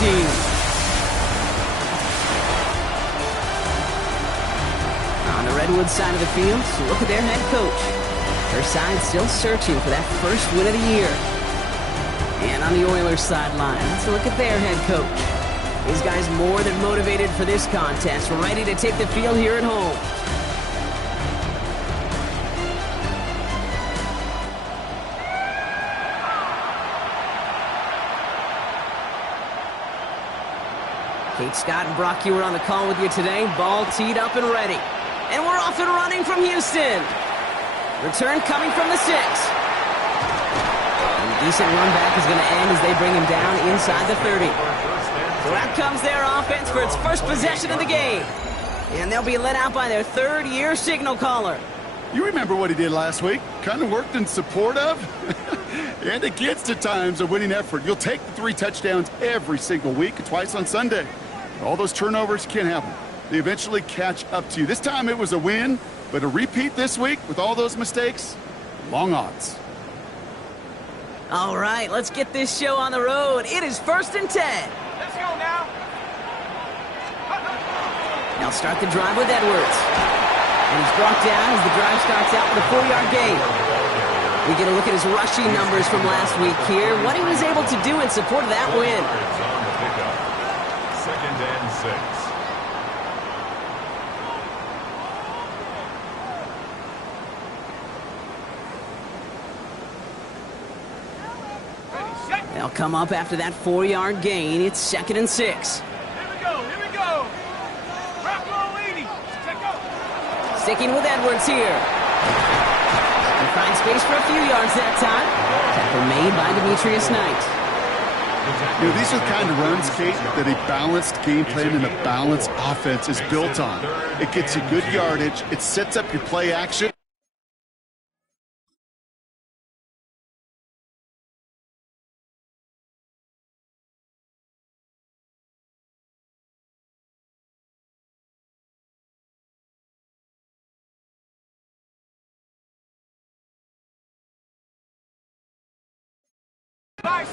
team. On the Redwood side of the field, so look at their head coach. Her side still searching for that first win of the year. And on the Oilers sideline, let's look at their head coach. These guys more than motivated for this contest, ready to take the field here at home. Kate Scott and Brock Ewer on the call with you today. Ball teed up and ready. And we're off and running from Houston. Return coming from the 6. And a decent run back is going to end as they bring him down inside the 30. So out comes their offense for its first possession of the game. And they'll be let out by their third-year signal caller. You remember what he did last week? Kind of worked in support of and against at times a winning effort. You'll take the 3 touchdowns every single week and twice on Sunday. All those turnovers, can't have them. They eventually catch up to you. This time it was a win, but a repeat this week with all those mistakes, long odds. All right, let's get this show on the road. It is 1st and 10. Let's go now. They'll start the drive with Edwards. And he's brought down as the drive starts out with a 4-yard gain. We get a look at his rushing numbers from last week here. What he was able to do in support of that win. 2nd and 6. They'll come up after that 4-yard gain. It's 2nd and 6. Here we go, here we go. Rock roll 80. Check out. Sticking with Edwards here. And find space for a few yards that time. Tackle made by Demetrius Knight. You know, these are the kind of runs, Kate, that a balanced game plan and a balanced offense is built on. It gets you good yardage. It sets up your play action.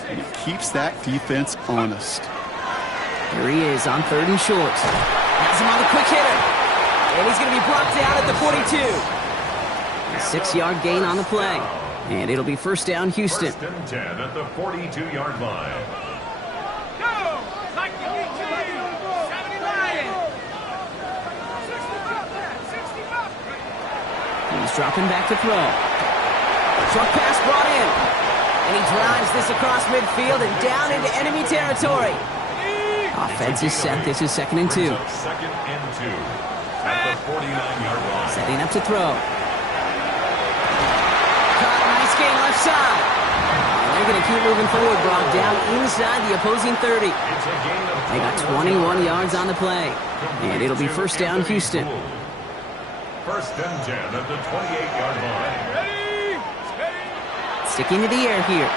It keeps that defense honest. Here he is on 3rd and short. Has him on the quick hitter. And he's going to be brought down at the 42. A 6-yard gain on the play. And it'll be 1st down, Houston. 1st and 10 at the 42-yard line. Go! Like you need to do. 79. He's dropping back to throw. Short pass brought in. And he drives this across midfield and down into enemy territory. Offense is set. This is 2nd and 2. 2nd and 2 at the 49-yard line. Setting up to throw. Caught, nice gain left side. And they're going to keep moving forward. Brought down inside the opposing 30. They got 21 yards on the play. And it'll be 1st down, Houston. 1st and 10 at the 28-yard line. Sticking to the air here.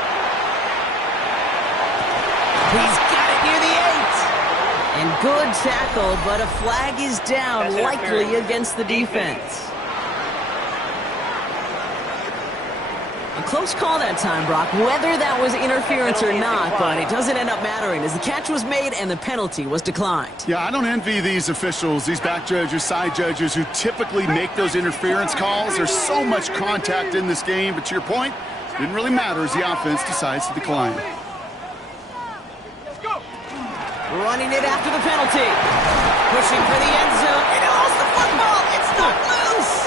He's got it near the 8. And good tackle, but a flag is down, likely against the defense. A close call that time, Brock, whether that was interference or not, but it doesn't end up mattering as the catch was made and the penalty was declined. Yeah, I don't envy these officials, these back judges, side judges who typically make those interference calls. There's so much contact in this game, but to your point, didn't really matter as the offense decides to decline. Running it after the penalty. Pushing for the end zone. And it lost the football. It's not loose.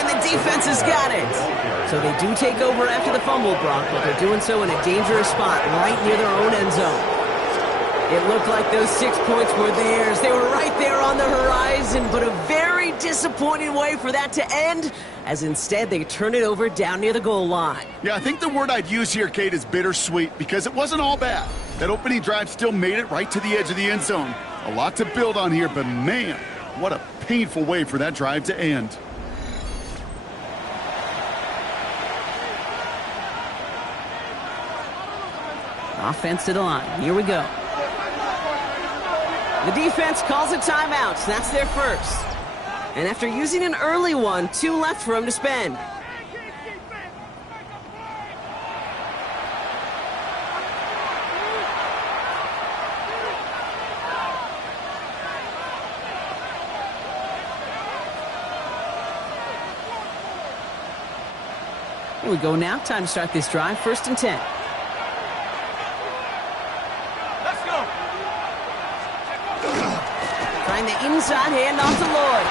And the defense has got it. So they do take over after the fumble, Brock, but they're doing so in a dangerous spot right near their own end zone. It looked like those 6 points were theirs. They were right there on the horizon, but a very disappointing way for that to end, as instead they turn it over down near the goal line. Yeah, I think the word I'd use here, Kate, is bittersweet, because it wasn't all bad. That opening drive still made it right to the edge of the end zone. A lot to build on here, but man, what a painful way for that drive to end. Offense to the line. Here we go. The defense calls a timeout. That's their first. And after using an early one, 2 left for him to spend. Here we go now. Time to start this drive. 1st and 10. Let's go. Trying the inside handoff to Lloyd.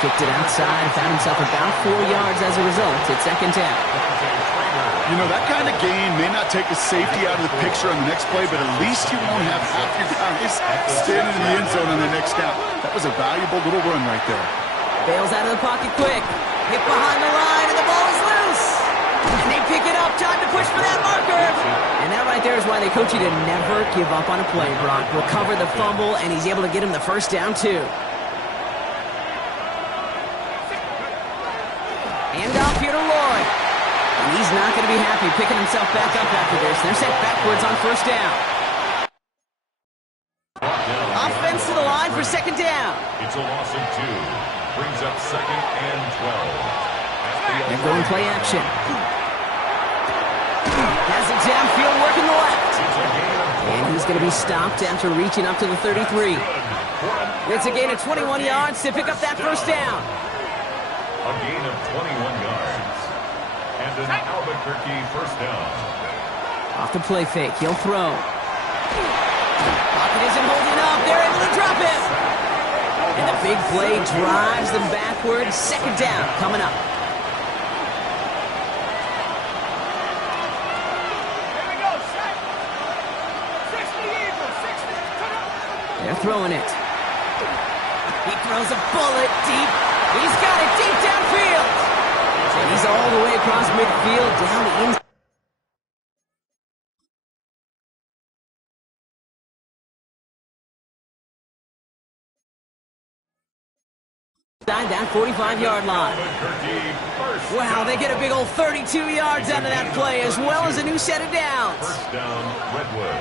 Kicked it outside. Found himself about 4 yards as a result. It's 2nd down. You know, that kind of gain may not take a safety out of the picture on the next play, but at least you won't have half your guys standing in the end zone on the next down. That was a valuable little run right there. Bails out of the pocket quick. Hit behind the line, and the ball is loose. And they pick it up. Time to push for that marker. And that right there is why they coach you to never give up on a play, Brock. Recover the fumble, and he's able to get him the 1st down, too. Hand off here to Lloyd. And he's not going to be happy picking himself back up after this. They're sent backwards on 1st down. Offense to the line for 2nd down. It's a loss of 2. Brings up 2nd and 12. They're going play action. Has it downfield working the left. And he's going to be stopped after reaching up to the 33. It's a gain of 21 yards to pick up that 1st down. A gain of 21 yards. And an Albuquerque 1st down. Off the play fake. He'll throw. Pocket isn't holding up. They're able to drop him. And the big play drives them backwards. 2nd down coming up. Here we go, set. 60 Eagles, 60. They're throwing it. He throws a bullet deep. He's got it deep downfield. And he's all the way across midfield down the inside. That 45-yard line. Wow, they get a big old 32 yards out of that play, as well as a new set of downs. 1st down, Redwoods.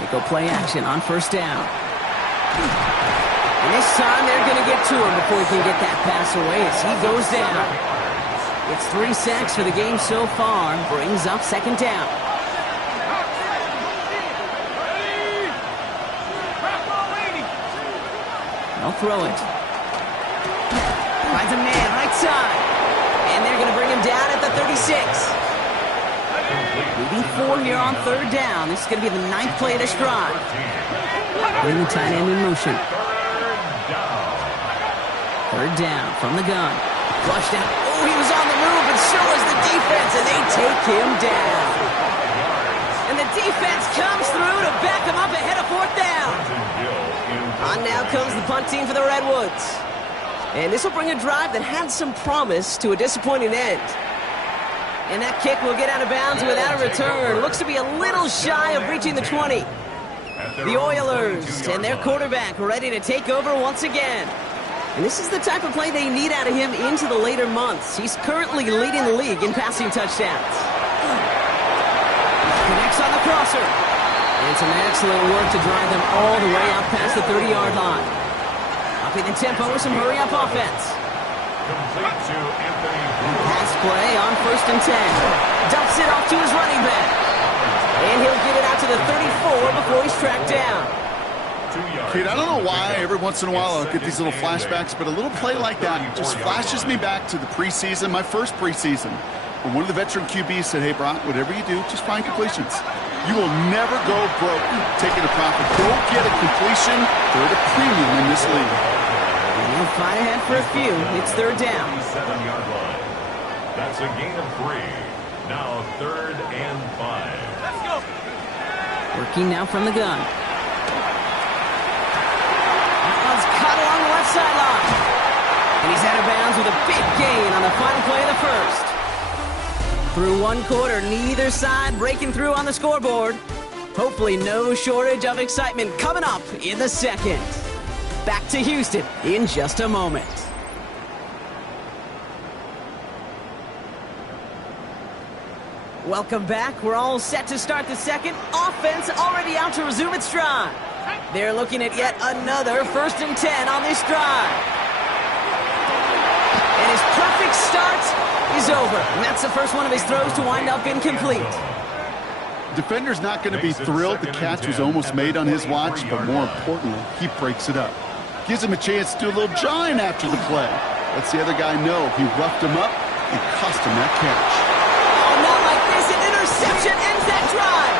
They go play action on 1st down. And this time they're going to get to him before he can get that pass away as he goes down. It's 3 sacks for the game so far. Brings up 2nd down. They'll throw it. Finds a man right side. And they're going to bring him down at the 36. Leading 4 here on 3rd down. This is going to be the 9th play of this drive. Putting the tight end in motion. 3rd down from the gun. Flushed out. Oh, he was on the move, and so was the defense, and they take him down. And the defense comes through to back him up ahead of 4th down. On now comes the punt team for the Redwoods. And this will bring a drive that had some promise to a disappointing end. And that kick will get out of bounds without a return. Looks to be a little shy of reaching the 20. The Oilers and their quarterback ready to take over once again. And this is the type of play they need out of him into the later months. He's currently leading the league in passing touchdowns. Connects on the crosser. And some excellent work to drive them all the way out past the 30-yard line. Upping the tempo with some hurry-up offense. Complete to Anthony. Pass play on 1st and 10. Dumps it off to his running back. And he'll get it out to the 34 before he's tracked down. Kid, I don't know why every once in a while I'll get these little flashbacks, but a little play like that just flashes me back to the preseason, my first preseason. When one of the veteran QBs said, hey, Brock, whatever you do, just find completions. You will never go broke taking a profit. Go get a completion. They're at a premium in this league. And he'll fight ahead for a few. It's 3rd down. 7-yard line. That's a gain of 3. Now 3rd and 5. Let's go. Working now from the gun. That one's caught along the left sideline. And he's out of bounds with a big gain on the final play of the 1st. Through 1 quarter, neither side breaking through on the scoreboard. Hopefully no shortage of excitement coming up in the 2nd. Back to Houston in just a moment. Welcome back. We're all set to start the 2nd. Offense already out to resume its drive. They're looking at yet another 1st and 10 on this drive. And his perfect start is over. And that's the first one of his throws to wind up incomplete. Defender's not going to be thrilled the catch was almost made on his watch, but more importantly, he breaks it up. Gives him a chance to do a little jawing after the play. Lets the other guy know he roughed him up, and cost him that catch. Oh, not like this. An interception ends that drive.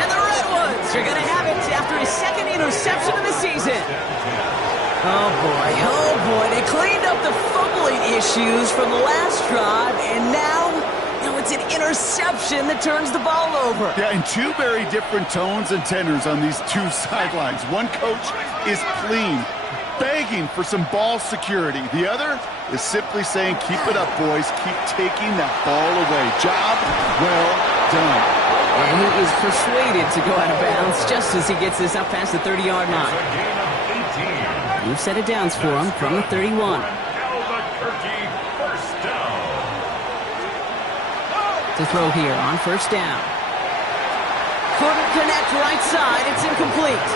And the Redwoods are going to have it after his second interception of the season. Oh, boy. They cleaned up the fumbling issues from the last drive, and now it's an interception that turns the ball over. Yeah, and two very different tones and tenors on these two sidelines. One coach is pleading, begging for some ball security. The other is simply saying, keep it up, boys. Keep taking that ball away. Job well done. And he is persuaded to go out of bounds just as he gets this up past the 30-yard line. You've set it downs for him from the 31. Albuquerque, first down. To throw here on first down. Couldn't connect right side. It's incomplete.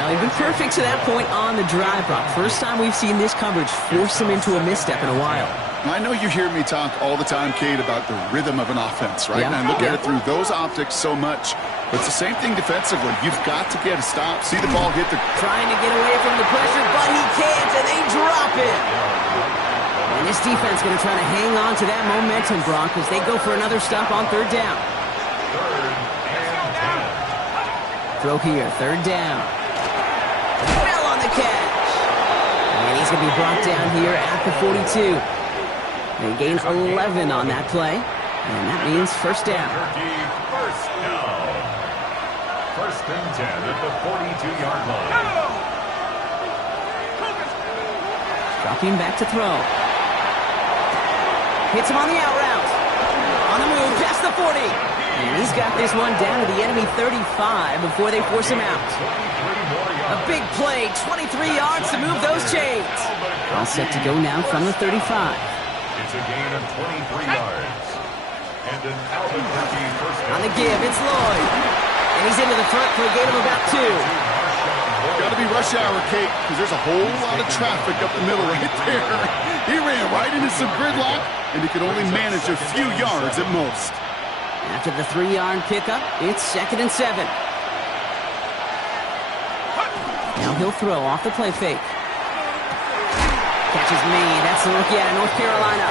Now, he's been perfect to that point on the drive, Brock. First time we've seen this coverage force him into a misstep in a while. I know you hear me talk all the time, Kate, about the rhythm of an offense, right? Yeah. And I look at it through those optics so much. But it's the same thing defensively. You've got to get a stop. See the ball hit the... Trying to get away from the pressure, but he can't, and they drop it. And this defense going to try to hang on to that momentum, Brock, as they go for another stop on third down. Throw here, third down. Fell on the catch. And he's going to be brought down here at the 42. They gain 11 on that play, and that means first down. First down. First and 10 at the 42-yard line. Dropping back to throw. Hits him on the out route. On the move, past the 40. And he's got this one down to the enemy 35 before they force him out. A big play, 23 yards to move those chains. All set to go now from the 35. It's a gain of 23 yards. And an Albuquerque first down. On the give, it's Lloyd. And he's into the front for a gain of about 2. Got to be rush hour, Kate, because there's a whole lot of traffic up the middle right there. He ran right into some gridlock, and he could only manage a few yards at most. After the 3-yard pickup, it's 2nd and 7. Now he'll throw off the play fake. Catches me. That's the rookie out of North Carolina.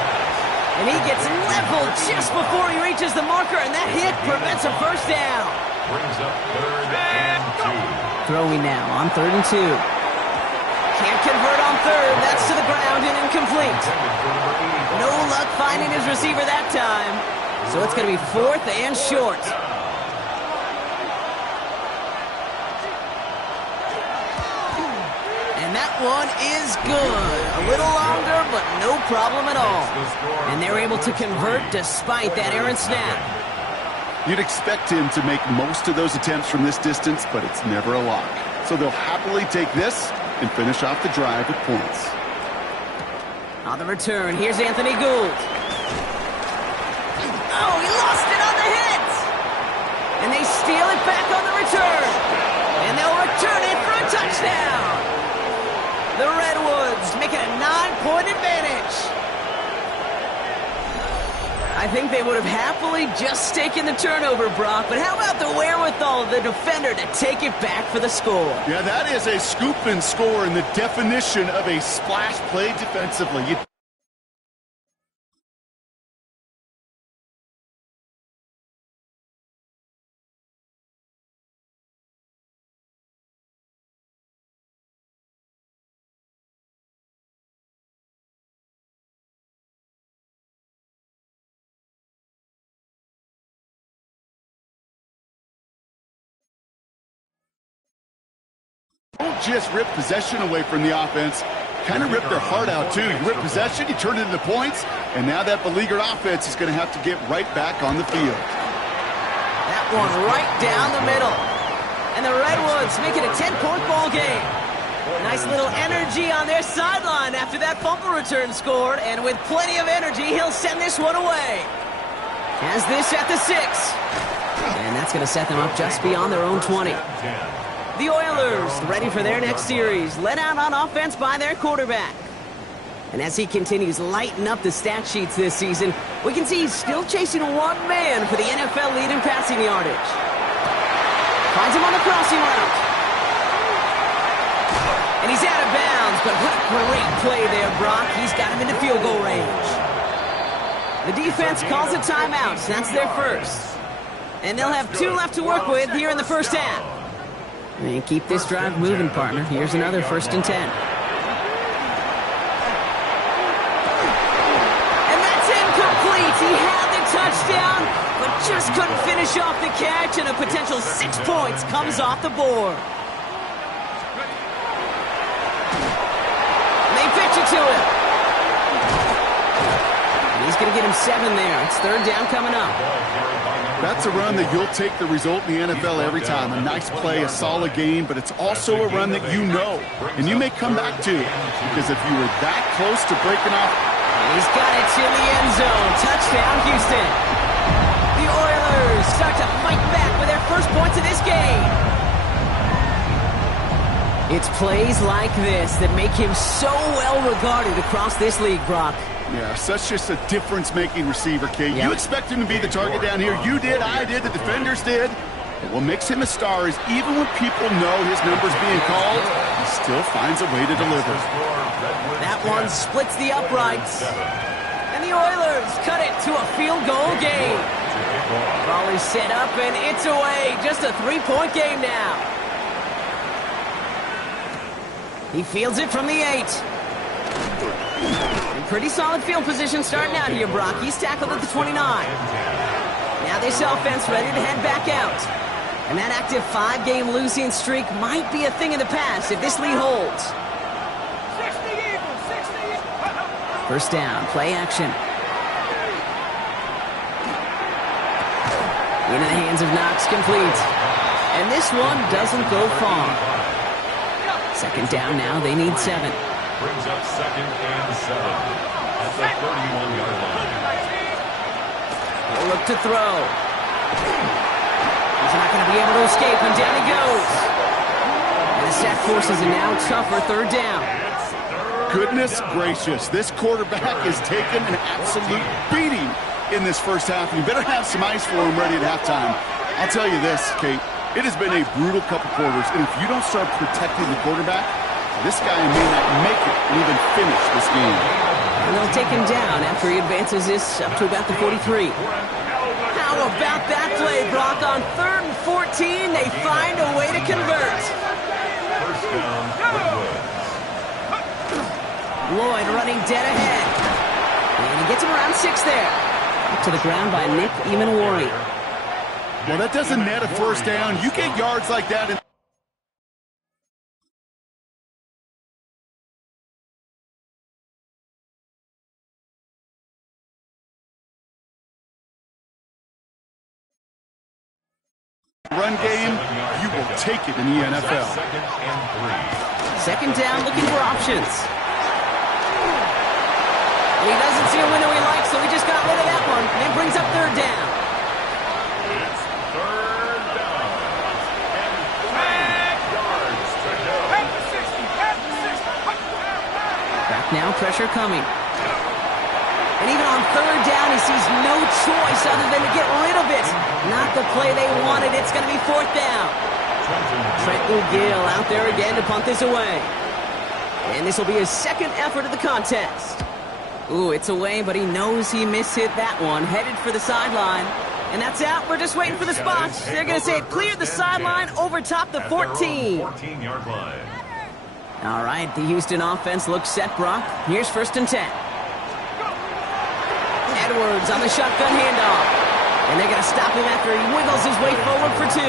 And he gets leveled just before he reaches the marker, and that hit prevents a first down. Brings up third and 2. Throwing now on 3rd and 2. Can't convert on 3rd. That's to the ground and incomplete. No luck finding his receiver that time. So it's going to be 4th and short. And that one is good. A little longer, but no problem at all. And they're able to convert despite that errant snap. You'd expect him to make most of those attempts from this distance, but it's never a lock. So they'll happily take this and finish off the drive with points. On the return, here's Anthony Gould. Oh, he lost it on the hit! And they steal it back on the return. And they'll return it for a touchdown. The Redwoods making a 9-point advantage. I think they would have happily just taken the turnover, Brock, but how about the wherewithal of the defender to take it back for the score? Yeah, that is a scoop and score in the definition of a splash play defensively. Don't just rip possession away from the offense, kind of rip their heart out too. You rip possession, you turn it into points, and now that beleaguered offense is going to have to get right back on the field. That one right down the middle. And the Redwoods make it a 10-point ball game. Nice little energy on their sideline after that fumble return scored, and with plenty of energy, he'll send this one away. Has this at the 6. And that's going to set them up just beyond their own 20. The Oilers, ready for their next series, led out on offense by their quarterback. And as he continues lighting up the stat sheets this season, we can see he's still chasing one man for the NFL lead in passing yardage. Finds him on the crossing route. And he's out of bounds, but what a great play there, Brock. He's got him into field goal range. The defense calls a timeout. That's their first. And they'll have 2 left to work with here in the first half. And keep this drive moving, partner. Here's another 1st and 10. And that's incomplete. He had the touchdown, but just couldn't finish off the catch, and a potential 6 points comes off the board. They pitch it to him. And he's going to get him 7 there. It's 3rd down coming up. That's a run that you'll take the result in the NFL every time. A nice play, a solid game, but it's also a run that you know, and you may come back to, because if you were that close to breaking off. He's got it to the end zone. Touchdown, Houston. The Oilers start to fight back with their first points of this game. It's plays like this that make him so well regarded across this league, Brock. Yeah, such just a difference-making receiver, Kate. Yep. You expect him to be the target down here. You did, I did, the defenders did. But what makes him a star is even when people know his number's being called, he still finds a way to deliver. That one splits the uprights. And the Oilers cut it to a field goal game. Ball is set up, and it's away. Just a 3-point game now. He fields it from the 8. Pretty solid field position starting out here, Brock. He's tackled at the 29. Now this offense ready to head back out. And that active 5-game losing streak might be a thing of the past if this lead holds. 60 Eagles, 60 Eagles. First down, play action. Into the hands of Knox, complete. And this one doesn't go far. 2nd down now, they need 7. Brings up 2nd and 7 at the 31-yard line. He'll look to throw. He's not going to be able to escape, and down he goes. And the sack forces a now tougher 3rd down. Goodness gracious, this quarterback has taken an absolute beating in this first half, and you better have some ice for him ready at halftime. I'll tell you this, Kate, it has been a brutal couple quarters, and if you don't start protecting the quarterback, this guy may not make it and even finish this game. And they'll take him down after he advances this up to about the 43. How about that play, Brock? On 3rd and 14, they find a way to convert. First down, Lloyd running dead ahead. And he gets him around 6 there. Up to the ground by Nick Emanwari. Well, that doesn't net a first down. You get yards like that in run game, you will take it in the NFL. 2nd and 3. 2nd down, looking for options. And he doesn't see a window he likes, so he just got rid of that one. And it brings up 3rd down. It's 3rd down. And 3 yards to go. At the 60, at the 60. Back now, pressure coming. And even on 3rd down, he sees no choice other than to get rid of it. Not the play they wanted. It's going to be 4th down. Trenton Gill out there again to punt this away. And this will be his 2nd effort of the contest. Ooh, it's away, but he knows he mishit that one. Headed for the sideline. And that's out. We're just waiting for the spot. They're going to say it cleared the sideline over top the 14. 14-yard line. All right, the Houston offense looks set, Brock. Here's 1st and 10. Edwards on the shotgun handoff. And they're going to stop him after he wiggles his way forward for 2.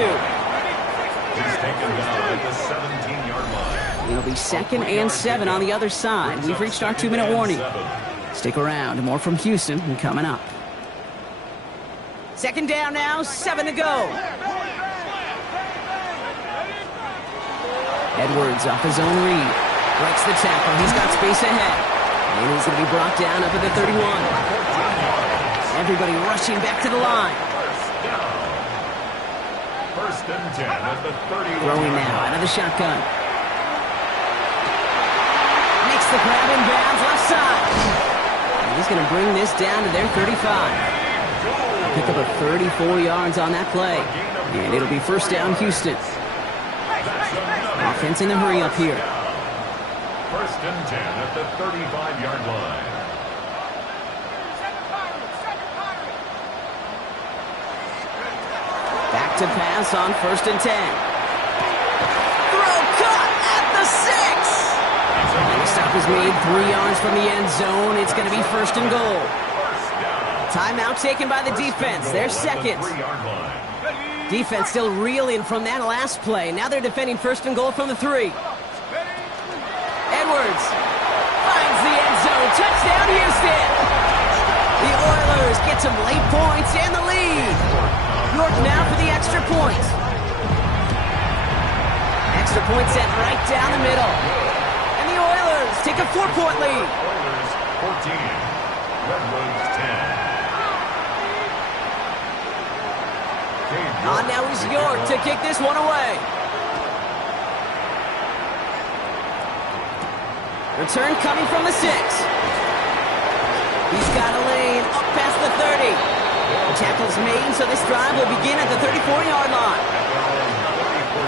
He's taken down at the 17-yard line. It'll be 2nd and 7 on the other side. We've reached our 2-minute warning. Stick around. More from Houston coming up. 2nd down now, 7 to go. Edwards off his own read. Breaks the tackle. He's got space ahead. And he's going to be brought down up at the 31. Everybody rushing back to the line. First and 10 at the 31. Throwing now out of the shotgun. Makes the grab in bounds left side. And he's going to bring this down to their 35. Pick up a 34 yards on that play. And it'll be 1st down Houston. Offense in the hurry up here. First and 10 at the 35-yard line. to pass on 1st and 10. Throw caught at the 6. And the stop is made 3 yards from the end zone. It's going to be 1st and goal. Timeout taken by the defense. They're second. Defense still reeling from that last play. Now they're defending 1st and goal from the 3. Edwards finds the end zone. Touchdown, Houston. The Oilers get some late points and the lead. York now for the extra point. Extra point set right down the middle. And the Oilers take a 4-point lead. Oilers 14, Redwoods 10. On now is York to kick this one away. Return coming from the 6. He's got a lane up past the 30. The tackle's made, so this drive will begin at the 34-yard line.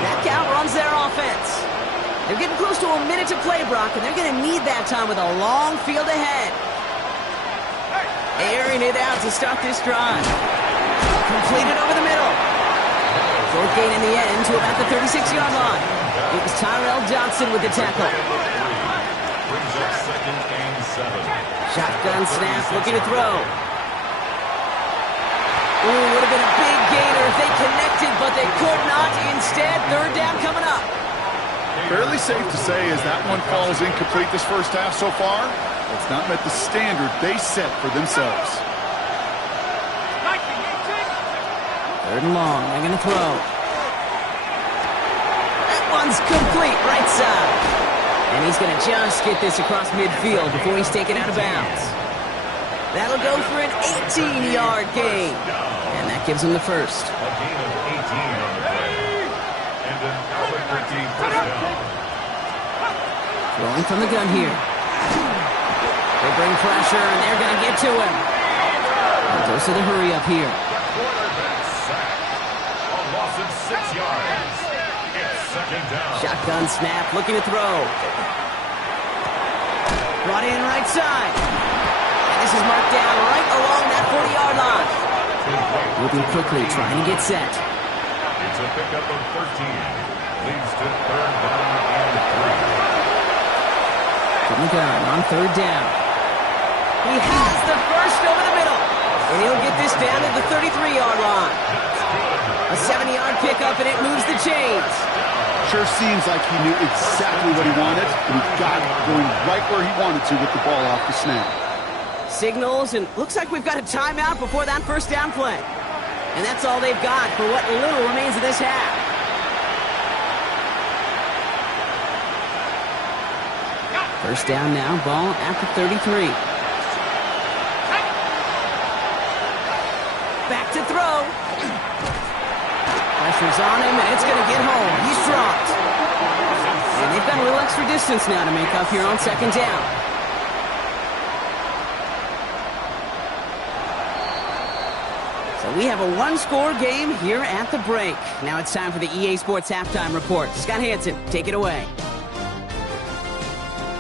That count runs their offense. They're getting close to a minute to play, Brock, and they're going to need that time with a long field ahead. Airing it out to start this drive. Completed over the middle. Short gain in the end to about the 36-yard line. It was Tyrell Johnson with the tackle. Brings up 2nd and 7. Shotgun snap, looking to throw. Ooh, would have been a big gainer if they connected, but they could not. Instead, 3rd down coming up. Fairly safe to say as that one falls incomplete this first half so far, it's not met the standard they set for themselves. 3rd and long, they're going to throw. That one's complete, right side. And he's going to just get this across midfield before he's taken out of bounds. That'll go for an 18-yard gain. And that gives him the 1st. A gain of 18 on the play. And an Albuquerque 1st down. Throwing from the gun here. They bring pressure, and they're going to get to him. And goes to the hurry up here. Quarterback sacked. A loss of 6 yards. It's 2nd down. Shotgun snap, looking to throw. Brought in right side. And this is marked down right along that 40-yard line. Moving quickly, trying to get set. It's a pickup of 13. Leads to 3rd down and 3. From the gun on 3rd down. He has the first over the middle. And he'll get this down to the 33-yard line. A 7-yard pickup, and it moves the chains. Sure seems like he knew exactly what he wanted, and he got it going right where he wanted to with the ball off the snap. Signals, and looks like we've got a timeout before that 1st down play. And that's all they've got for what little remains of this half. First down now, ball at the 33. Back to throw. Pressure's on him, and it's going to get home. He's dropped. And they've got a little extra distance now to make up here on 2nd down. So we have a 1-score game here at the break. Now it's time for the EA Sports Halftime Report. Scott Hansen, take it away.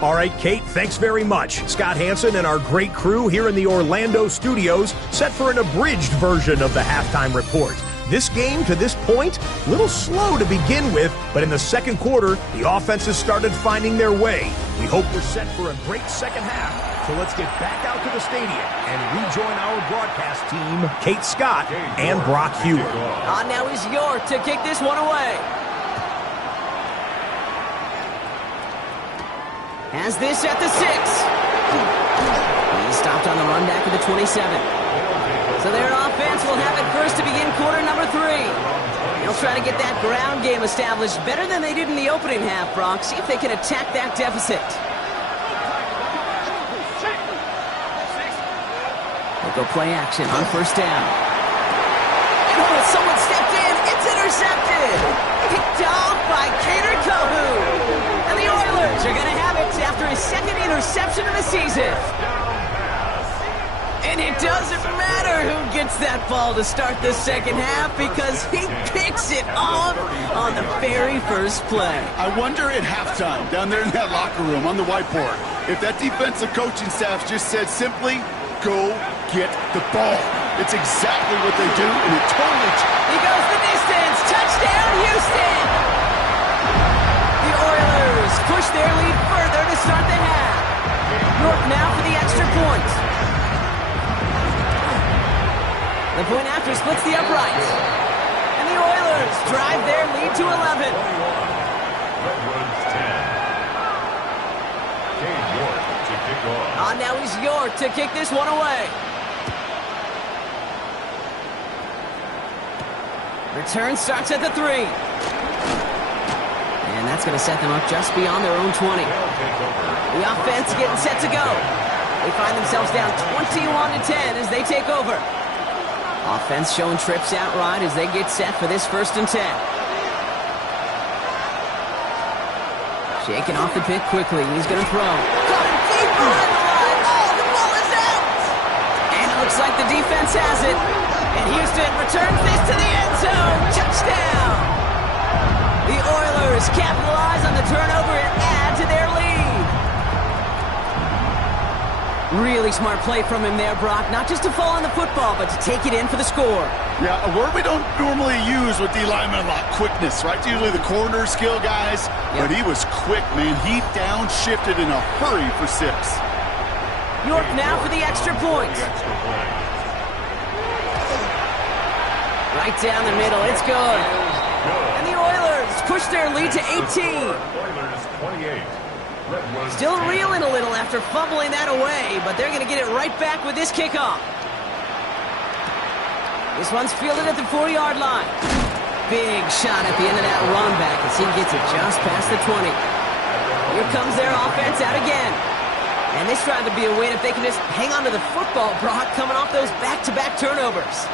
All right, Kate, thanks very much. Scott Hansen and our great crew here in the Orlando studios set for an abridged version of the halftime report. This game, to this point, a little slow to begin with, but in the 2nd quarter, the offenses started finding their way. We hope we're set for a great 2nd half, so let's get back out to the stadium and rejoin our broadcast team, Kate Scott and Brock Hewer. On now is York to kick this one away. Has this at the 6. He's stopped on the run back of the 27. So their offense will have it first to begin quarter number 3. They'll try to get that ground game established better than they did in the opening half, Brock. See if they can attack that deficit. They'll go play action on 1st down. And oh, someone stepped in. It's intercepted. Picked off by Cater Kohu. And the Oilers are going to have it after his 2nd interception of the season. And it doesn't matter who gets that ball to start the 2nd half because he picks it off on the very first play. I wonder at halftime, down there in that locker room on the whiteboard, if that defensive coaching staff just said simply, go get the ball. It's exactly what they do, and it totally... He goes the distance. point. The point after splits the uprights. And the Oilers drive their lead to 11. Redwoods 10. Cade York to kick off. Now he's York to kick this one away. Return starts at the 3. And that's going to set them up just beyond their own 20. The offense getting set to go. They find themselves down 21-10 as they take over. Offense showing trips out right as they get set for this 1st and 10. Shaking off the pick quickly. He's going to throw. Caught him deep behind the line. Oh, the ball is out! And it looks like the defense has it. And Houston returns this to the end zone. Touchdown! The Oilers capitalize on the turnover and add to their lead. Really smart play from him there, Brock. Not just to fall on the football, but to take it in for the score. Yeah, a word we don't normally use with D linemen a lot, quickness, right? Usually the corner skill guys, but he was quick, man. He downshifted in a hurry for 6. York now for the extra point. Right down the middle, it's good. And the Oilers push their lead to 18. Oilers 28. Redwoods Still 10. reeling a little after fumbling that away, but they're going to get it right back with this kickoff. This one's fielded at the 4-yard line. Big shot at the end of that run back as he gets it just past the 20. Here comes their offense out again. And this tried to be a win if they can just hang on to the football, Brock, coming off those back-to-back turnovers.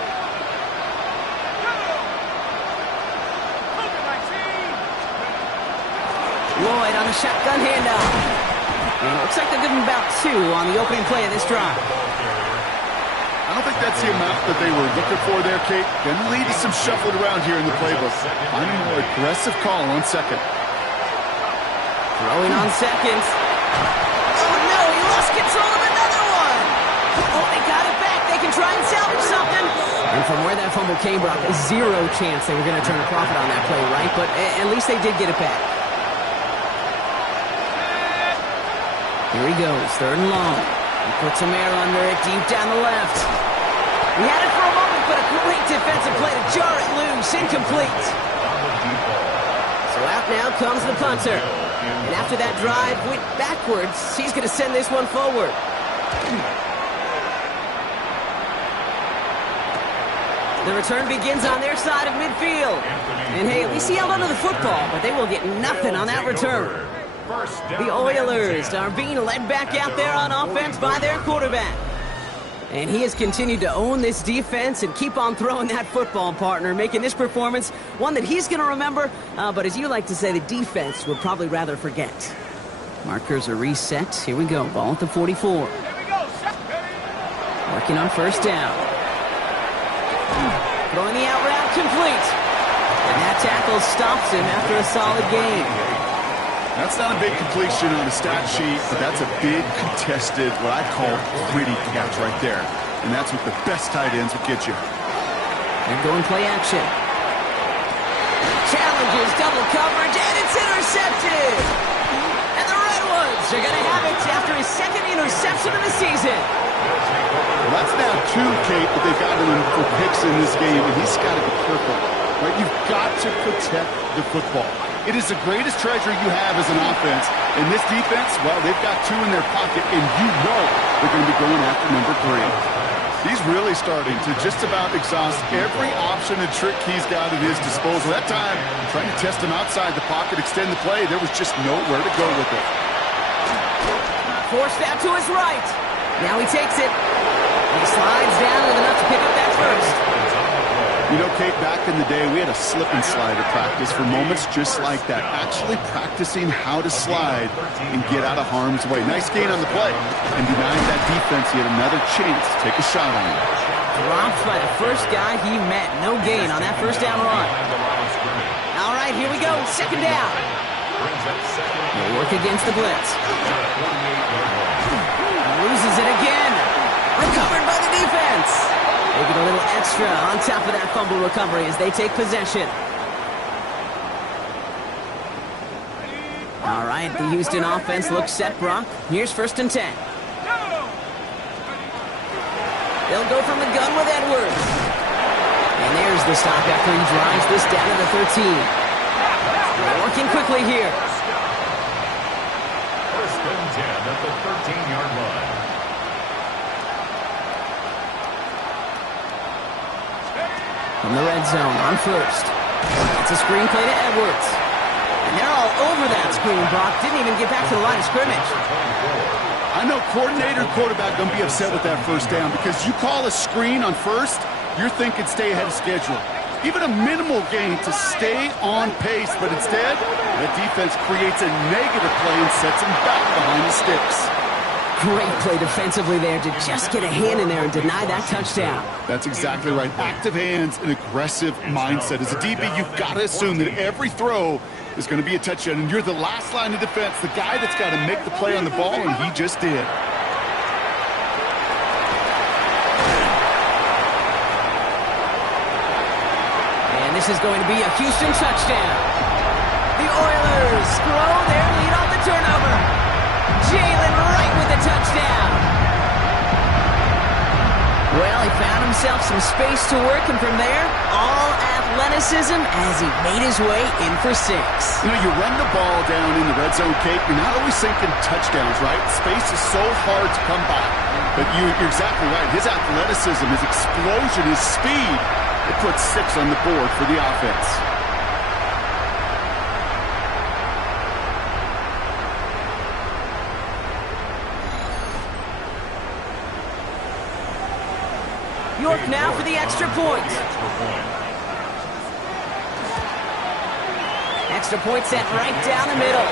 Lloyd on the shotgun handoff. And it looks like they're giving about 2 on the opening play of this drive. I don't think that's the amount that they were looking for there, Kate. Gonna lead to some shuffled around here in the playbook. I'm a more aggressive call on 2nd. Throwing on 2nd. Oh no, he lost control of another one. Oh, they got it back. They can try and salvage something. And from where that fumble came, Brock, 0 chance they were going to turn a profit on that play, right? But at least they did get it back. Here he goes, 3rd and long. He puts some air under it, deep down the left. He had it for a moment, but a great defensive play to jar it loose, incomplete. So out now comes the punter. And after that drive went backwards, he's going to send this one forward. The return begins on their side of midfield. And hey, at least he held onto the football, but they will get nothing on that return. The Oilers are being led back out there on offense by their quarterback. And he has continued to own this defense and keep on throwing that football, partner, making this performance one that he's going to remember, but as you like to say, the defense would probably rather forget. Markers are reset. Here we go. Ball at the 44. Working on 1st down. Throwing the out route complete. And that tackle stops him after a solid game. That's not a big completion on the stat sheet, but that's a big contested, what I call gritty catch right there. And that's what the best tight ends will get you. They're going play action. Challenges, double coverage, and it's intercepted. And the Redwoods are going to have it after his 2nd interception of the season. Well, that's now 2, Kate, that they've gotten him for picks in this game, and he's got to be careful. Right? You've got to protect the football. It is the greatest treasure you have as an offense. And this defense, well, they've got 2 in their pocket, and you know they're going to be going after number 3. He's really starting to just about exhaust every option and trick he's got at his disposal. That time, trying to test him outside the pocket, extend the play, there was just nowhere to go with it. Forced out to his right. Now he takes it. He slides down with enough to pick up that 1st. You know, Kate, back in the day, we had a slip and slide at practice for moments just like that. Actually practicing how to slide and get out of harm's way. Nice gain on the play. And denying that defense, he had another chance to take a shot on him. Dropped by the first guy he met. No gain on that 1st down run. All right, here we go. 2nd down. They'll work against the blitz. Loses it again. Recovered by the defense. They get a little extra on top of that fumble recovery as they take possession. All right, the Houston offense looks set, Brock. Here's 1st and 10. They'll go from the gun with Edwards. And there's the stop after he drives this down to the 13. They're working quickly here. First and 10 at the 13-yard line. From the red zone on first. It's a screen play to Edwards. And they're all over that screen. Brock didn't even get back to the line of scrimmage. I know coordinator and quarterback going to be upset with that first down because you call a screen on first, you're thinking stay ahead of schedule. Even a minimal gain to stay on pace, but instead, the defense creates a negative play and sets them back behind the sticks. Great play defensively there to just get a hand in there and deny that touchdown. That's exactly right. Active hands and aggressive mindset. As a DB, you've got to assume that every throw is going to be a touchdown, and you're the last line of defense, the guy that's got to make the play on the ball, and he just did. And this is going to be a Houston touchdown. The Oilers grow their lead on the turnover. Jalen Wright with the touchdown. Well, he found himself some space to work, and from there, all athleticism as he made his way in for 6. You know, you run the ball down in the red zone, Kate, you're not always thinking touchdowns, right? Space is so hard to come by. But you're exactly right. His athleticism, his explosion, his speed, it puts 6 on the board for the offense. York now for the extra point. Extra point set right down the middle.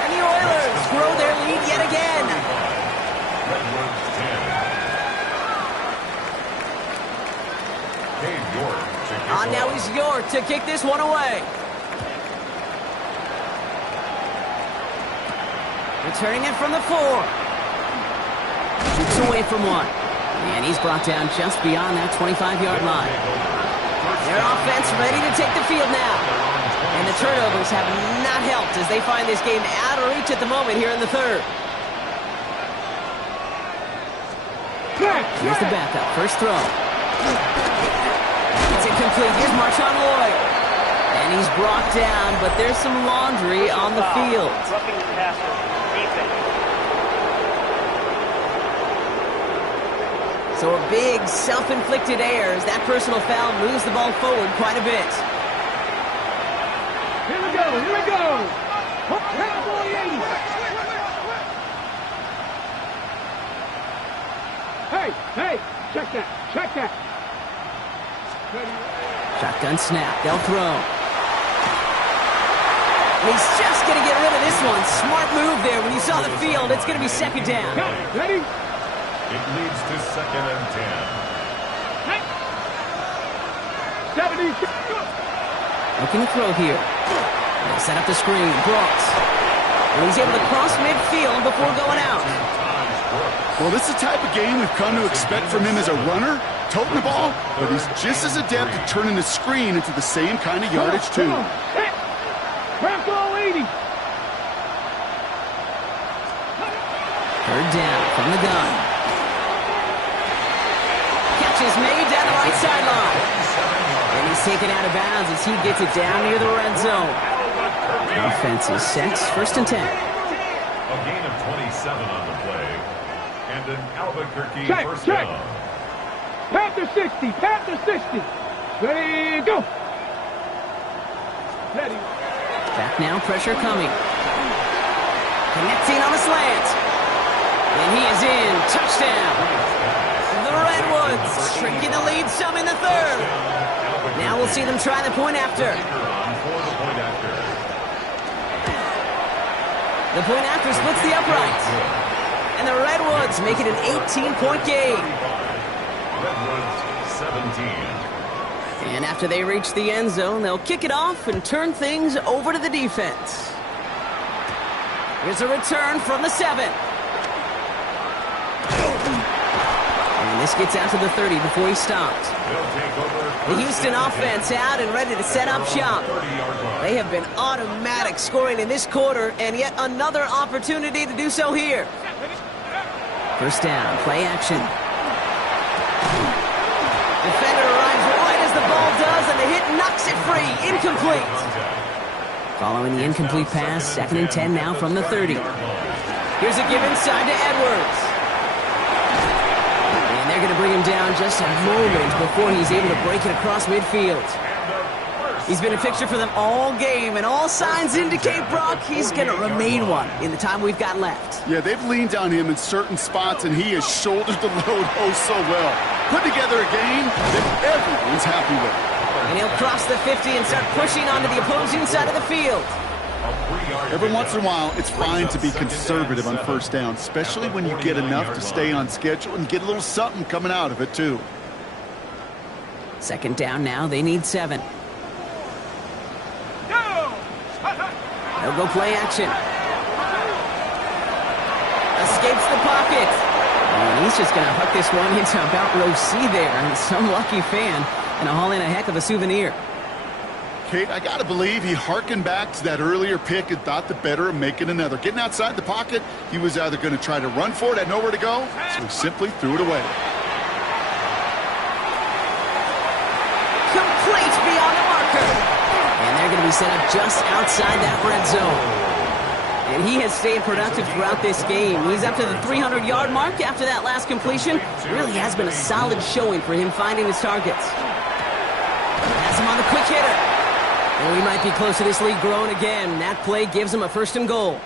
And the Oilers grow their lead yet again. Now is York to kick this one away. Returning it from the 4. Shoots away from 1. And he's brought down just beyond that 25-yard line. Their offense ready to take the field now. And the turnovers have not helped as they find this game out of reach at the moment here in the 3rd. Here's the backup. First throw. It's incomplete. Here's Marshawn Lloyd. And he's brought down, but there's some laundry on the field. Roughing the passer. Defense. So a big self-inflicted error as that personal foul moves the ball forward quite a bit. Here we go, here we go. Hey, check that. Shotgun snap, they'll throw. And he's just going to get rid of this one. Smart move there. When you saw the field, it's going to be 2nd down. Ready? It leads to 2nd and 10. 70. Looking to throw here. They set up the screen. Brooks. And he's able to cross midfield before going out. Well, this is the type of game we've come to expect from him as a runner, toting the ball, but he's just as adept at turning the screen into the same kind of yardage, too. Crack all 80. 3rd down from the gun. Catch is made down the right sideline. And he's taken out of bounds as he gets it down near the red zone. Offense is set. 1st and 10. A gain of 27 on the play. And an Albuquerque first check. down. Panther 60. Ready, go. Ready. Back now, pressure coming. Connecting on the slant. And he is in. Touchdown. The Redwoods shrinking the lead some in the 3rd. Now we'll see them try the point after. The point after splits the uprights. And the Redwoods make it an 18-point game. Redwoods 17. And after they reach the end zone, they'll kick it off and turn things over to the defense. Here's a return from the 7. And this gets out to the 30 before he stopped. The Houston offense out and ready to set up shop. They have been automatic scoring in this quarter, and yet another opportunity to do so here. First down, play action. defender arrives right as the ball does, and the hit knocks it free. Incomplete. Following the incomplete pass, 2nd and 10 now from the 30. Here's a give inside to Edwards. And they're going to bring him down just a moment before he's able to break it across midfield. He's been a fixture for them all game, and all signs indicate, Brock, he's going to remain one in the time we've got left. Yeah, they've leaned on him in certain spots, and he has shouldered the load oh so well. Put together a game that everyone's happy with. And he'll cross the 50 and start pushing onto the opposing side of the field. Every once in a while, it's fine to be conservative on first down, especially when you get enough to stay on schedule and get a little something coming out of it, too. 2nd down now. They need 7. They'll go play action. Escapes the pocket. And he's just going to hook this one into about row C there. And some lucky fan and haul in a heck of a souvenir. Kate, I got to believe he hearkened back to that earlier pick and thought the better of making another. Getting outside the pocket, he was either going to try to run for it, had nowhere to go, so he simply threw it away. Complete beyond the marker. And they're going to be set up just outside that red zone. And he has stayed productive throughout this game. He's up to the 300-yard mark after that last completion. It really has been a solid showing for him finding his targets. Has him on the quick hitter. And we might be close to this league growing again. That play gives him a 1st and goal.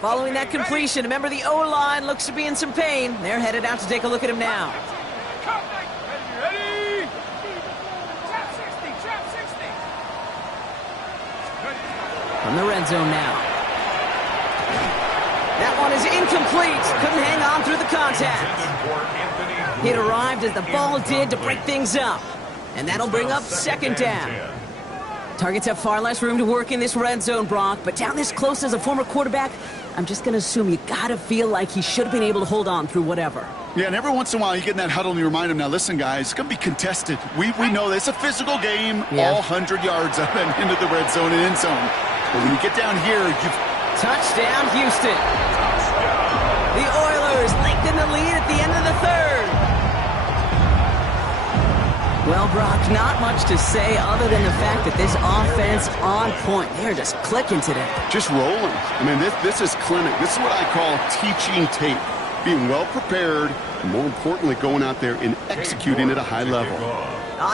Following that completion, remember the O-line looks to be in some pain. They're headed out to take a look at him now. Ready? Trap 60, trap 60. From the red zone now. That one is incomplete. Couldn't hang on through the contact. It arrived as the ball did to break things up. And that'll bring up 2nd down. Targets have far less room to work in this red zone, Brock. But down this close as a former quarterback, I'm just going to assume you got to feel like he should have been able to hold on through whatever. Yeah, and every once in a while you get in that huddle and you remind him, now listen, guys, it's going to be contested. We know this. It's a physical game, all 100 yards up and into the red zone and end zone. But when you get down here, you've... Touchdown, Houston. The Oilers lengthen the lead at the end of the 3rd. Well, Brock, not much to say other than the fact that this offense on point. They're just clicking today. Just rolling. I mean, this is clinic. This is what I call teaching tape. Being well prepared, and more importantly, going out there and executing at a high level.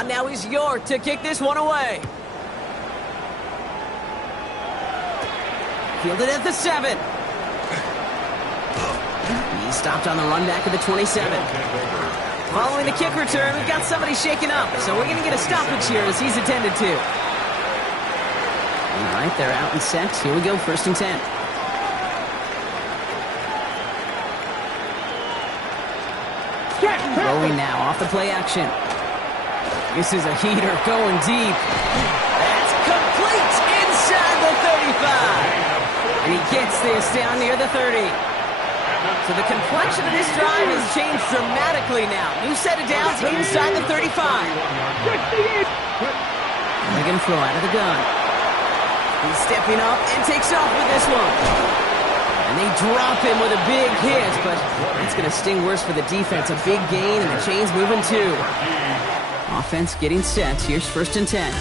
Now he's York to kick this one away. Fielded at the 7. He's stopped on the run back at the 27. Following the kick return, we've got somebody shaken up, so we're going to get a stoppage here as he's attended to. All right, they're out and set. Here we go, 1st and 10. Rolling now off the play action. This is a heater going deep. That's complete inside the 35. And he gets this down near the 30. So the complexion of this drive has changed dramatically now. New set of downs inside the 35. Leg and throw out of the gun. He's stepping up and takes off with this one. And they drop him with a big hit, but that's going to sting worse for the defense. A big gain, and the chain's moving too. Offense getting set. Here's 1st and 10.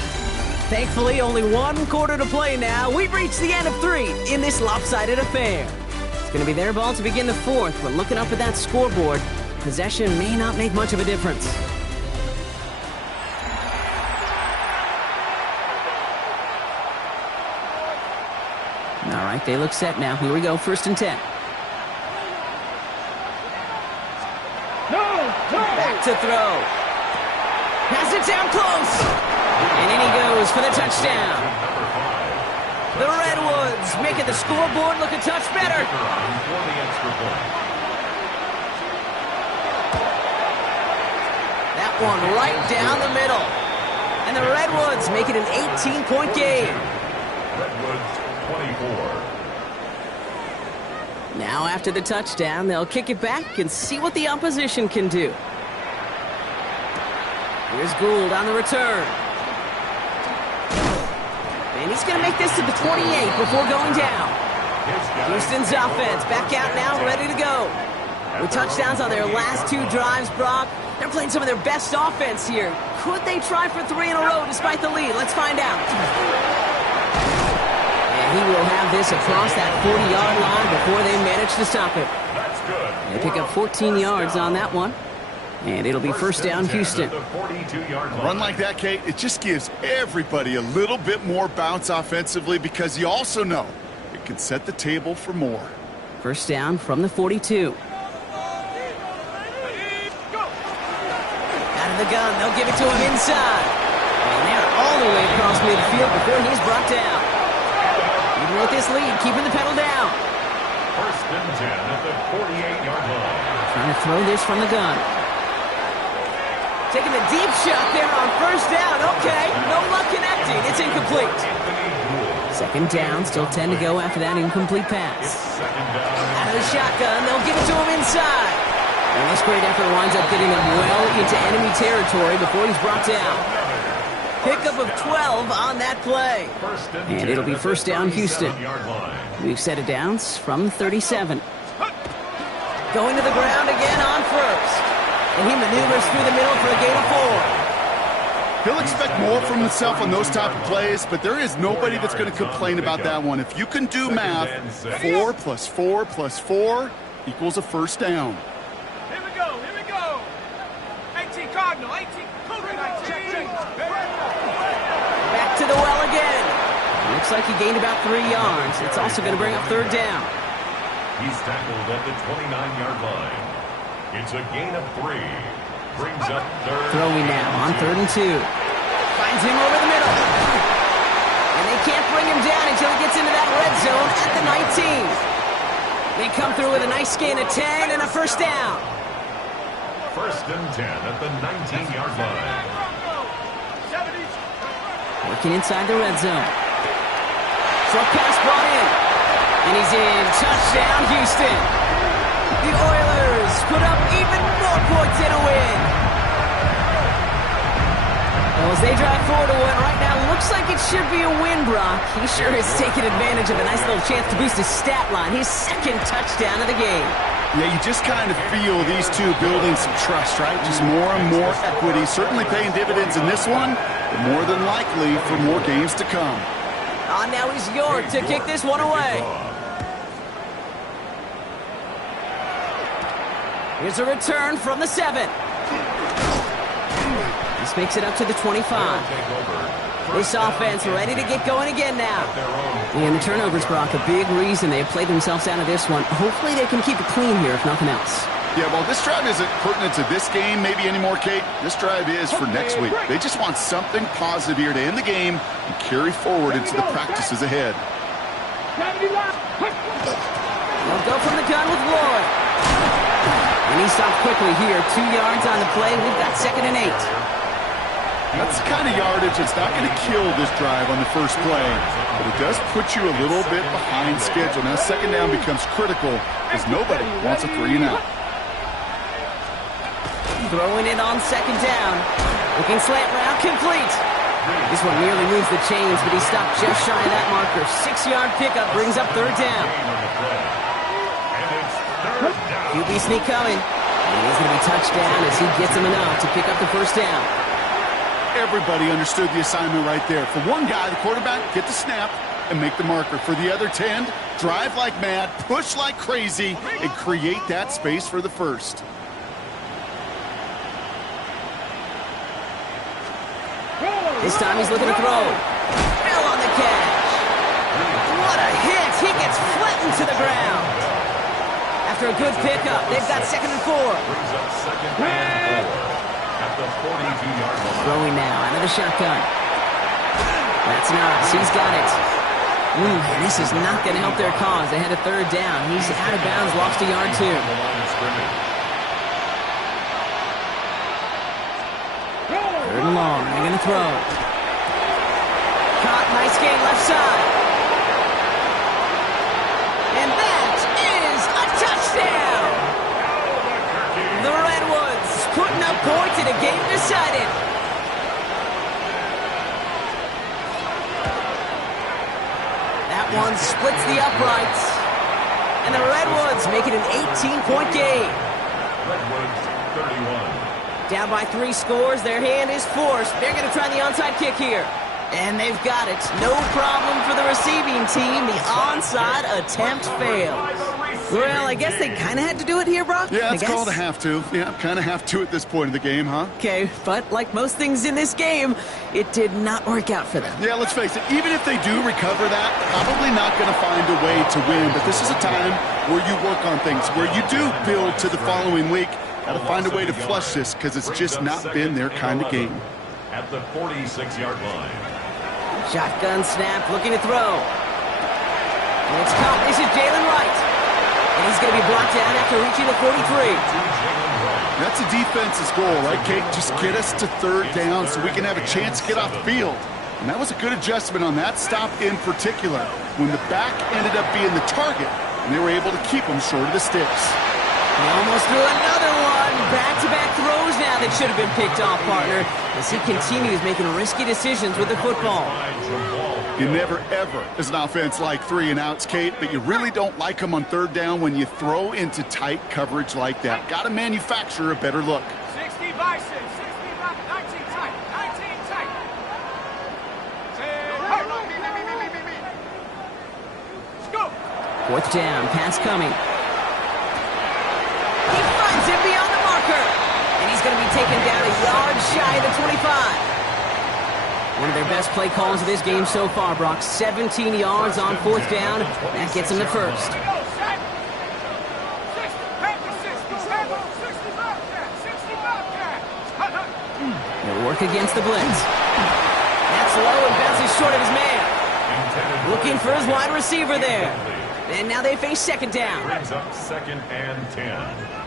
Thankfully, only 1 quarter to play now. We've reached the end of 3 in this lopsided affair. It's going to be their ball to begin the 4th, but looking up at that scoreboard, possession may not make much of a difference. All right, they look set now. Here we go, 1st and 10. Back to throw. Has it down close. And in he goes for the touchdown. The Redwoods making the scoreboard look a touch better. That one right down the middle. And the Redwoods make it an 18-point game. Redwoods 24. Now after the touchdown, they'll kick it back and see what the opposition can do. Here's Gould on the return. And he's going to make this to the 28 before going down. Houston's offense back out now, ready to go. With touchdowns on their last 2 drives, Brock, They're playing some of their best offense here. Could they try for 3 in a row despite the lead? Let's find out. And he will have this across that 40-yard line before they manage to stop it. That's good. They pick up 14 yards on that one. And it'll be first down, Houston. A run like that, Kate, it just gives everybody a little bit more bounce offensively because you also know it can set the table for more. First down from the 42. Out of the gun, they'll give it to him inside. And they're all the way across midfield before he's brought down. Even with this lead, keeping the pedal down. First and 10 at the 48-yard line. Trying to throw this from the gun. Taking the deep shot there on first down. Okay, no luck connecting. It's incomplete. Second down, still 10 to go after that incomplete pass. Out of the shotgun, they'll give it to him inside. And this great effort winds up getting them well into enemy territory before he's brought down. Pickup of 12 on that play. And it'll be first down, Houston. We've set it downs from 37. Going to the ground again on first. And he maneuvers through the middle for a gain of 4. He'll expect more from himself on those type of plays, but there is nobody that's going to complain about that one. If you can do math, 4 plus 4 plus 4 equals a first down. Here we go, here we go. 18 Cardinal, 18 Cougar, 19. Back to the well again. Looks like he gained about 3 yards. It's also going to bring up third down. He's tackled at the 29-yard line. It's a gain of 3. Brings up third. Throwing now on 3rd and 2. Finds him over the middle. And they can't bring him down until he gets into that red zone at the 19. They come through with a nice gain of 10 and a first down. First and 10 at the 19-yard line. Working inside the red zone. Short pass brought in. And he's in. Touchdown, Houston. The Oilers put up even more points in a win. Well, as they drive forward to win right now, looks like it should be a win, Brock. He sure has taken advantage of a nice little chance to boost his stat line. His second touchdown of the game. Yeah, you just kind of feel these two building some trust, right? Just more and more equity. Certainly paying dividends in this one, but more than likely for more games to come. Now he's York to kick this one away. Here's a return from the 7. This makes it up to the 25. This offense ready to get going again now. And the turnovers, Brock, a big reason they have played themselves out of this one. Hopefully they can keep it clean here, if nothing else. Yeah, well, this drive isn't pertinent to this game maybe anymore, Kate. This drive is for next week. They just want something positive here to end the game and carry forward into the practices ahead. They'll go from the gun with Lloyd. And he stopped quickly here. 2 yards on the play. We've got 2nd and 8. That's the kind of yardage that's not going to kill this drive on the first play, but it does put you a little bit behind schedule. Now, second down becomes critical because nobody wants a 3 and out. Throwing it on second down. Looking slant route complete. This one nearly moves the chains, but he stopped just shy of that marker. 6-yard pickup brings up third down. QB sneak coming. And he's going to be touchdown as he gets him enough to pick up the first down. Everybody understood the assignment right there. For one guy, the quarterback, get the snap and make the marker. For the other 10, drive like mad, push like crazy, and create that space for the first. This time he's looking to throw. Fell on the catch. What a hit. He gets flattened to the ground. After a good pickup, they've got 2nd and 4. Brings up 2nd and 4 at the 42-yard line. Throwing now out of the shotgun. That's nice. He's got it. This is not going to help their cause. They had a third down. He's out of bounds, lost a yard too. Third and long. They're going to throw. Caught. Nice gain left side. And that is a touchdown. The Redwoods putting up points in a game decided. That one splits the uprights. And the Redwoods make it an 18-point game. Redwoods 31, Down by 3 scores, their hand is forced. They're going to try the onside kick here. And they've got it. No problem for the receiving team. The onside attempt fails. Well, I guess they kind of had to do it here, Brock. Yeah, it's called a have to. Yeah, kind of have to at this point in the game, huh? Okay, but like most things in this game, it did not work out for them. Yeah, let's face it. Even if they do recover that, probably not going to find a way to win. But this is a time where you work on things, where you do build to the following week. Got to find a way to flush this because it's just not been their kind of game. At the 46-yard line. Shotgun snap, looking to throw. And it's caught. This is Jalen Wright. And he's going to be brought down after reaching the 43. That's a defense's goal, right, Kate? Just get us to 3rd down so we can have a chance to get off the field. And that was a good adjustment on that stop in particular, when the back ended up being the target, and they were able to keep him short of the sticks. He almost threw another one. Back-to-back throws now that should have been picked off, partner, as he continues making risky decisions with the football. You never, ever, as an offense, like 3 and outs, Kate, but you really don't like them on 3rd down when you throw into tight coverage like that. Got to manufacture a better look. 60 by 6, 60 by 19 tight, 19 tight. 10, let's go. 4th down, pass coming. He finds him beyond the marker. And he's going to be taken down a yard shy of the 25. One of their best play calls of this game so far, Brock. 17 yards on 4th down. That gets him the first. They'll work against the blitz. That's low and bounces short of his man. Looking for his wide receiver there. And now they face 2nd down. Brings up 2nd and 10.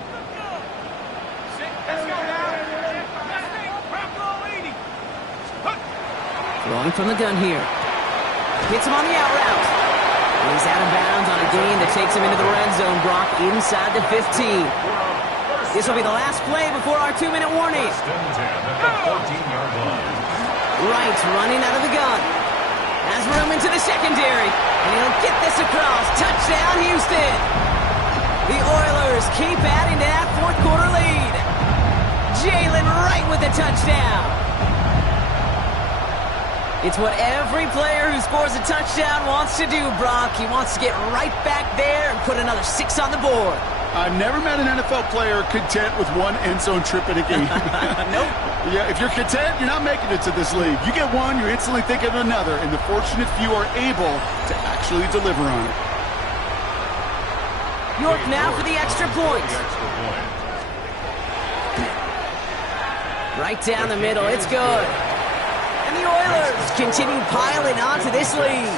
Throwing from the gun here. Hits him on the out route. And he's out of bounds on a gain that takes him into the red zone, Brock, inside the 15. This will be the last play before our 2-minute warning. Wright running out of the gun. Has room into the secondary. And he'll get this across. Touchdown, Houston. The Oilers keep adding to that 4th quarter lead. Jalen Wright with the touchdown. It's what every player who scores a touchdown wants to do, Brock. He wants to get right back there and put another 6 on the board. I've never met an NFL player content with 1 end zone trip in a game. Nope. Yeah, if you're content, you're not making it to this league. You get one, you're instantly thinking of another, and the fortunate few are able to actually deliver on it. York now for the extra point. Right down the middle. It's good. And the Oilers continue piling onto this lead.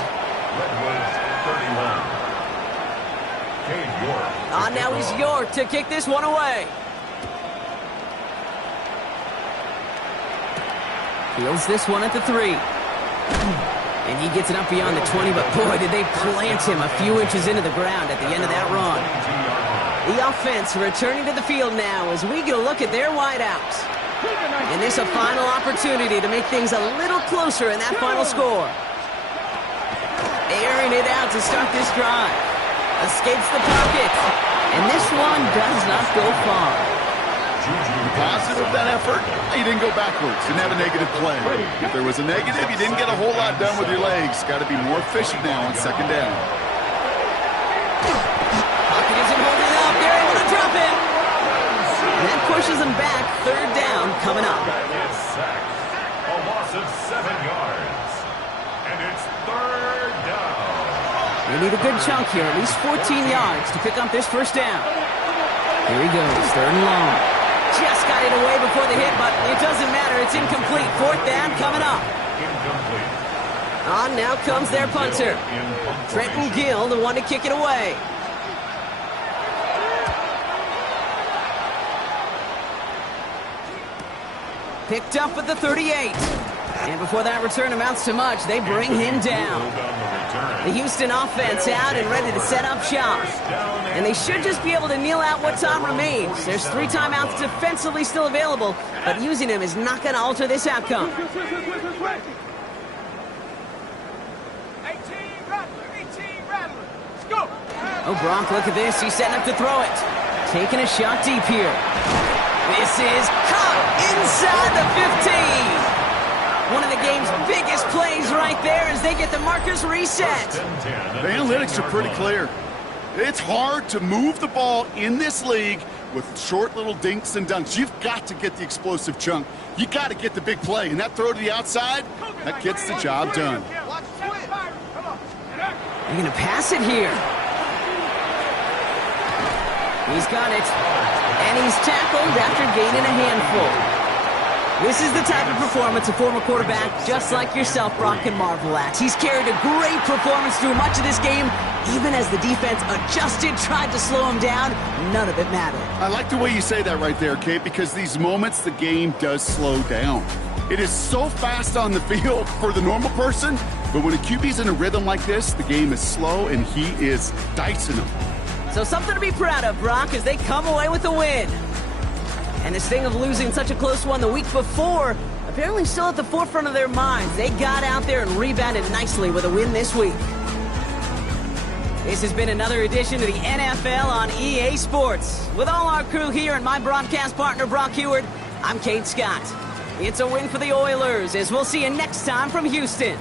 Now is York to kick this one away. Fields this one at the 3. And he gets it up beyond the 20, but boy, did they plant him a few inches into the ground at the end of that run. The offense returning to the field now as we get a look at their wideouts. And this a final opportunity to make things a little closer in that final score. Airing it out to start this drive. Escapes the pocket. And this one does not go far. Positive that effort, you didn't go backwards. Didn't have a negative play. If there was a negative, you didn't get a whole lot done with your legs. Got to be more efficient now on 2nd down. Pocket isn't holding up. They're able to drop it. And that pushes them back. 3rd down coming up. A loss of 7 yards. And it's 3rd down. They need a good chunk here, at least 14 yards to pick up this 1st down. Here he goes, 3rd and long. Just got it away before the hit, but it doesn't matter. It's incomplete. 4th down coming up. Incomplete. On now comes their punter. Trenton Gill, the one to kick it away. Picked up at the 38. And before that return amounts to much, they bring him down. The Houston offense out and ready to set up shop. And they should just be able to kneel out what time remains. There's 3 timeouts defensively still available, but using them is not going to alter this outcome. 18 Rattler. Let's go. Oh, Brock, look at this. He's setting up to throw it. Taking a shot deep here. This is caught. inside the 15. One of the game's biggest plays right there as they get the markers reset. The analytics are pretty clear. It's hard to move the ball in this league with short little dinks and dunks. You've got to get the explosive chunk. You got to get the big play. And that throw to the outside, that gets the job done. They're going to pass it here. He's got it. And he's tackled after gaining a handful. This is the type of performance a former quarterback just like yourself, Brock, can marvel at. He's carried a great performance through much of this game. Even as the defense adjusted, tried to slow him down, none of it mattered. I like the way you say that right there, Kate, because these moments the game does slow down. It is so fast on the field for the normal person, but when a QB's in a rhythm like this, the game is slow and he is dicing them. So something to be proud of, Brock, as they come away with a win. And this thing of losing such a close one the week before, apparently still at the forefront of their minds. They got out there and rebounded nicely with a win this week. This has been another edition of the NFL on EA Sports. With all our crew here and my broadcast partner, Brock Heward, I'm Kate Scott. It's a win for the Oilers, as we'll see you next time from Houston.